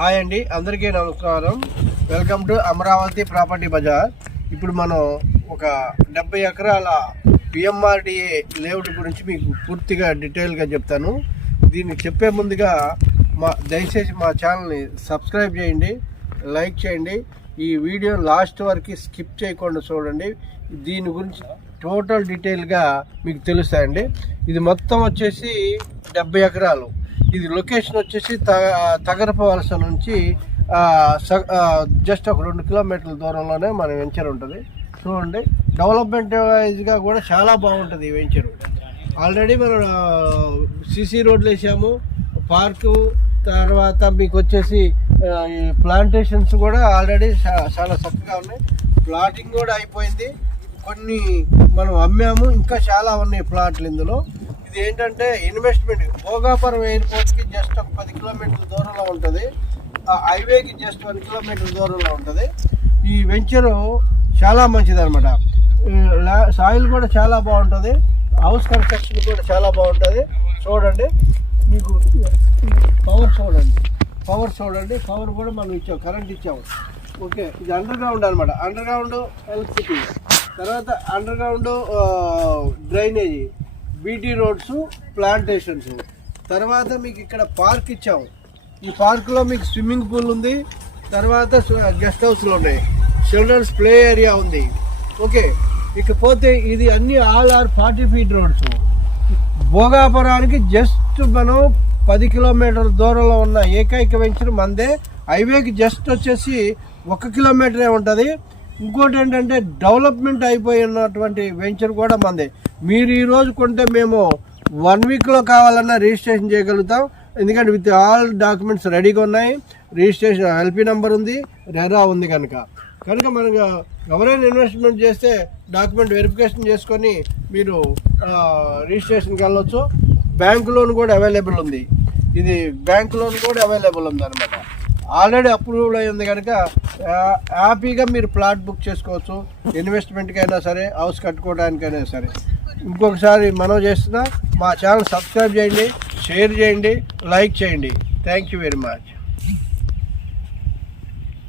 Hi అండి, అందరికీ నమస్కారం. Welcome to Amaravati property Bazaar. ఇప్పుడు మనం ఒక 70 ఎకరాల పిఎంఆర్డిఏ లేఅవుట్ గురించి మీకు పూర్తిగా డీటెయిల్గా చెప్తాను. దీన్ని చెప్పే ముందుగా దయచేసి మా ఛానల్ని సబ్స్క్రైబ్ చేయండి, లైక్ చేయండి. ఈ వీడియో లాస్ట్ వరకు స్కిప్ చేయకుండా చూడండి. దీని గురించి టోటల్ డీటెయిల్గా మీకు తెలుస్తాయండి. ఇది మొత్తం వచ్చేసి 70 ఎకరాలు. ఇది లొకేషన్ వచ్చేసి తగరపవలస నుంచి జస్ట్ ఒక 2 కిలోమీటర్ల దూరంలోనే మన వెంచర్ ఉంటుంది. చూడండి, డెవలప్మెంట్ వైజ్గా కూడా చాలా బాగుంటుంది ఈ వెంచరు. ఆల్రెడీ మనం సిసి రోడ్లు వేసాము, పార్కు, తర్వాత మీకు వచ్చేసి ప్లాంటేషన్స్ కూడా ఆల్రెడీ చాలా చక్కగా ఉన్నాయి. ప్లాటింగ్ కూడా అయిపోయింది, కొన్ని మనం అమ్మాము, ఇంకా చాలా ఉన్నాయి ప్లాట్లు ఇందులో. ఇది ఏంటంటే ఇన్వెస్ట్మెంట్. భోగాపురం ఎయిర్పోర్ట్కి జస్ట్ ఒక 10 కిలోమీటర్ల దూరంలో ఉంటుంది, హైవేకి జస్ట్ 1 కిలోమీటర్ దూరంలో ఉంటుంది. ఈ వెంచరు చాలా మంచిది అనమాట. సాయిల్ కూడా చాలా బాగుంటుంది, హౌస్ కన్స్ట్రక్షన్ కూడా చాలా బాగుంటుంది. చూడండి, మీకు పవర్ చూడండి, పవర్ కూడా మనం ఇచ్చాము, కరెంట్ ఇచ్చాము. ఓకే, ఇది అండర్ గ్రౌండ్ అనమాట. అండర్ గ్రౌండ్ ఎలక్ట్రిసిటీ, తర్వాత under ground drainage, BT roads, plantations. తర్వాత మీకు ఇక్కడ పార్క్ ఇచ్చాము. ఈ పార్కులో మీకు స్విమ్మింగ్ పూల్ ఉంది, తర్వాత గెస్ట్ హౌస్లు ఉన్నాయి, చిల్డ్రన్స్ ప్లే ఏరియా ఉంది. ఓకే, ఇకపోతే ఇది అన్ని ఆల్ ఆర్ 40 ఫీట్ రోడ్స్. భోగాపురానికి జస్ట్ మనం 10 కిలోమీటర్ల దూరంలో ఉన్న ఏకైక వెంచర్ మందే. హైవేకి జస్ట్ వచ్చేసి 1 కిలోమీటరే ఉంటుంది. ఇంకోటి ఏంటంటే డెవలప్మెంట్ అయిపోయినటువంటి వెంచర్ కూడా మందే. మీరు ఈరోజు కొంటే మేము 1 వీక్లో కావాలన్నా రిజిస్ట్రేషన్ చేయగలుగుతాం, ఎందుకంటే విత్ ఆల్ డాక్యుమెంట్స్ రెడీగా ఉన్నాయి. రిజిస్ట్రేషన్ ఎల్పి నెంబర్ ఉంది, రెరా ఉంది. కనుక మనకు ఎవరైనా ఇన్వెస్ట్మెంట్ చేస్తే డాక్యుమెంట్ వెరిఫికేషన్ చేసుకొని మీరు రిజిస్ట్రేషన్కి వెళ్ళొచ్చు. బ్యాంక్ లోన్ కూడా అవైలబుల్ ఉంది. ఇది బ్యాంక్ లోన్ కూడా అవైలబుల్ ఉంది అనమాట. ఆల్రెడీ అప్రూవ్డ్ అయింది కనుక హ్యాపీగా మీరు ప్లాట్ బుక్ చేసుకోవచ్చు. ఇన్వెస్ట్మెంట్కి అయినా సరే, హౌస్ కట్టుకోవడానికైనా సరే. ఇంకొకసారి మనం చేస్తున్నా, మా ఛానల్ సబ్స్క్రైబ్ చేయండి, షేర్ చేయండి, లైక్ చేయండి. Thank you very much.